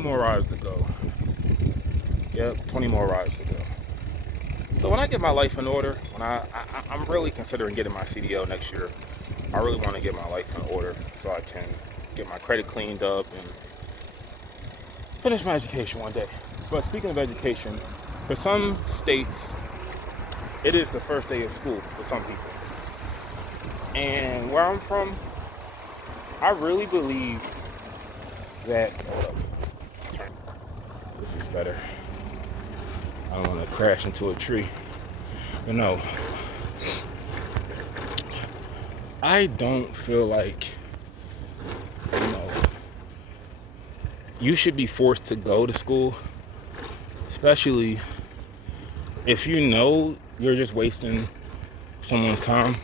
20 more rides to go. Yep, 20 more rides to go. So when I get my life in order, when I'm really considering getting my CDL next year. I really want to get my life in order so I can get my credit cleaned up and finish my education one day. But speaking of education, for some states, it is the first day of school for some people. And where I'm from, I really believe that, hold up, this is better. I don't want to crash into a tree. But no, I don't feel like, you should be forced to go to school, especially if you know you're just wasting someone's time.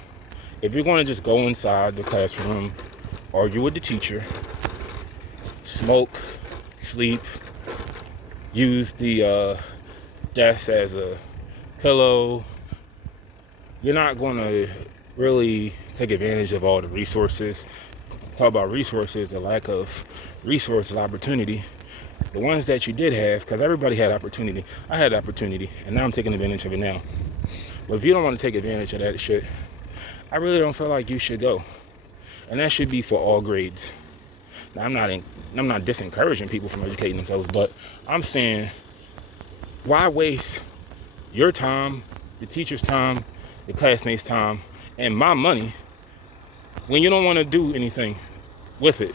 If you're going to just go inside the classroom, argue with the teacher, smoke, sleep, use the desk as a pillow, you're not going to really take advantage of all the resources. Talk about resources, the lack of resources, opportunity. The ones that you did have, because everybody had opportunity. I had opportunity, and now I'm taking advantage of it now. But if you don't want to take advantage of that shit, I really don't feel like you should go. And that should be for all grades. Now, I'm not disencouraging people from educating themselves, but I'm saying, why waste your time, the teacher's time, the classmates' time, and my money when you don't want to do anything with it?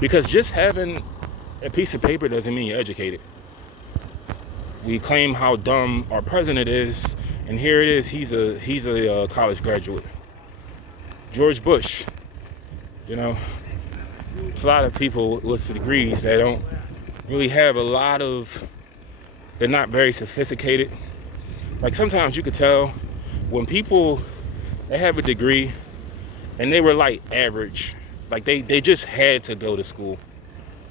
Because just having a piece of paper doesn't mean you're educated. We claim how dumb our president is, and here it is, he's a college graduate. George Bush, there's a lot of people with degrees that don't really have they're not very sophisticated. Like sometimes you could tell when people, they have a degree and they were like average, like they just had to go to school.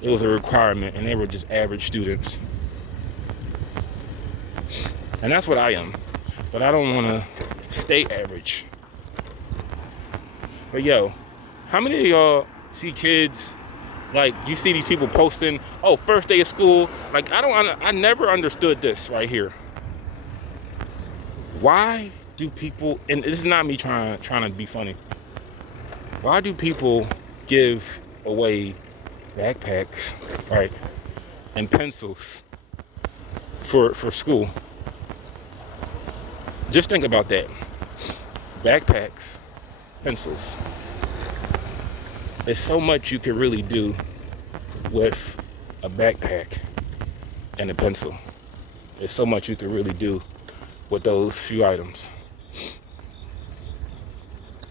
It was a requirement and they were just average students. And that's what I am. But I don't want to stay average. But yo, how many of y'all see kids, like you see these people posting, oh, first day of school? Like I never understood this right here. Why do people, and this is not me trying to be funny. Why do people give away backpacks, right, and pencils for school? Just think about that. Backpacks, pencils. There's so much you could really do with a backpack and a pencil. There's so much you could really do with those few items.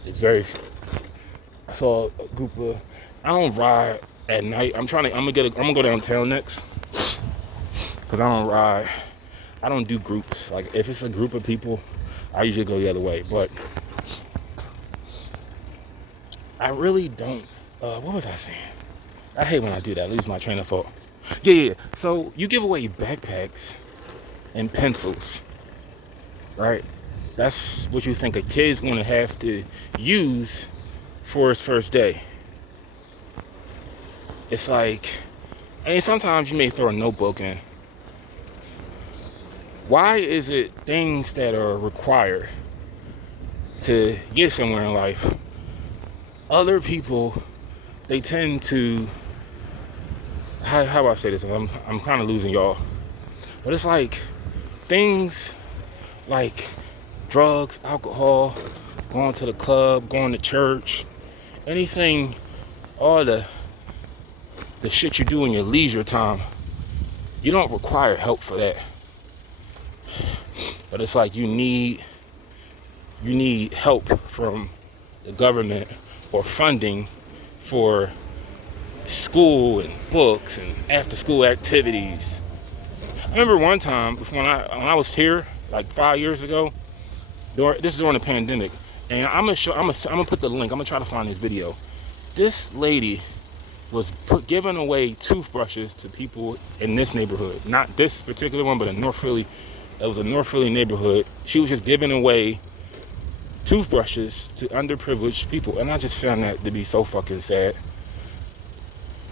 I saw a group of, I don't ride at night. I'm gonna go downtown next. Cause I don't ride. I don't do groups. Like if it's a group of people, I usually go the other way. But I really don't, what was I saying? I hate when I do that. I lose my train of thought. Yeah. So you give away backpacks and pencils, right? That's what you think a kid's gonna have to use for his first day. It's like, and sometimes you may throw a notebook in. Why is it things that are required to get somewhere in life, other people, they tend to, how do I say this? I'm kind of losing y'all. But it's like things like drugs, alcohol, going to the club, going to church, anything, all the shit you do in your leisure time, you don't require help for that. But it's like you need help from the government or funding for school and books and after school activities. I remember one time when I was here like 5 years ago, this is during the pandemic, and I'm gonna put the link. I'm gonna try to find this video. This lady was giving away toothbrushes to people in this neighborhood. Not this particular one, but in North Philly. It was a North Philly neighborhood. She was just giving away toothbrushes to underprivileged people. And I just found that to be so fucking sad.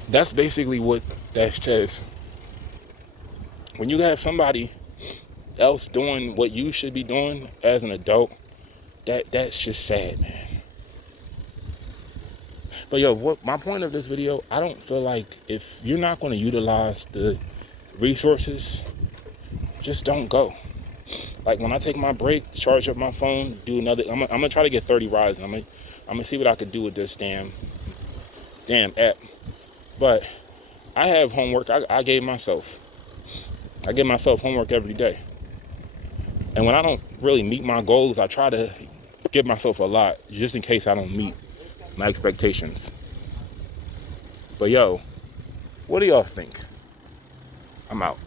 That's basically what that says. When you have somebody else doing what you should be doing as an adult, that's just sad, man. But yo, what my point of this video, I don't feel like if you're not going to utilize the resources, just don't go. Like when I take my break, charge up my phone, do another. I'm gonna try to get 30 rides, and I'm gonna see what I could do with this damn app. But I have homework. I gave myself. I give myself homework every day. And when I don't really meet my goals, I try to give myself a lot just in case I don't meet my expectations. But yo, what do y'all think? I'm out.